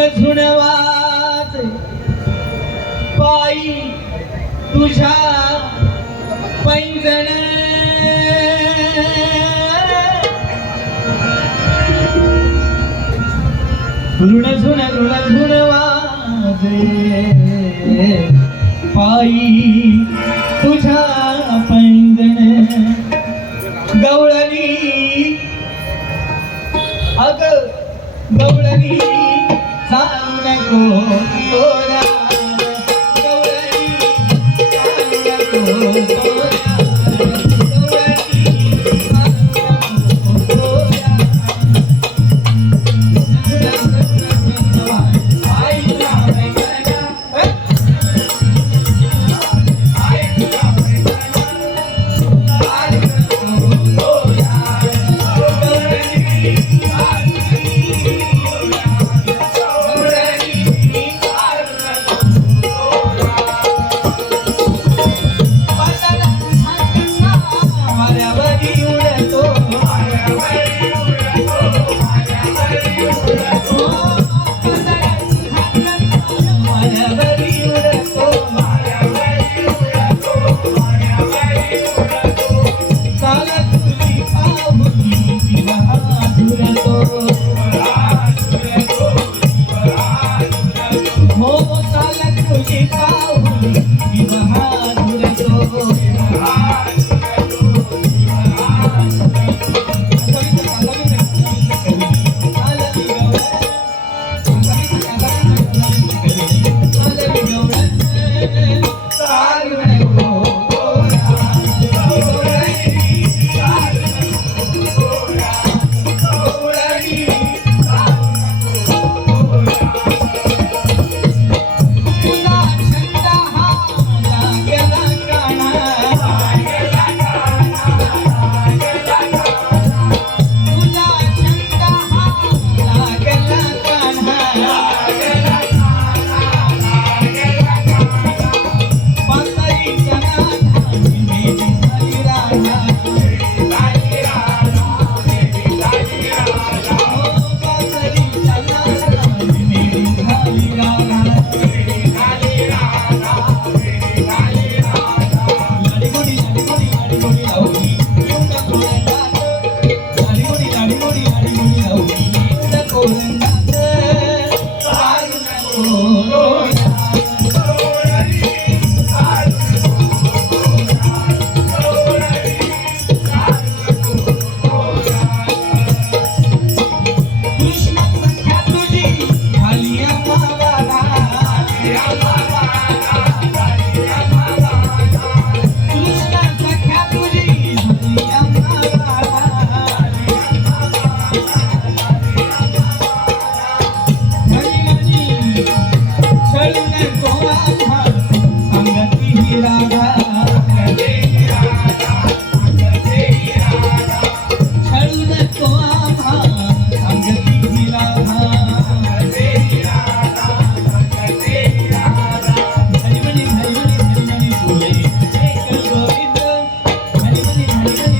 ऋण पायी तुझ्या पैंजण. ऋण झुण ऋण झुण पायी तुझ्या पैंजण. गवळणी. अग गवळणी. সামনে গো Altyazı Thank you. Thank you.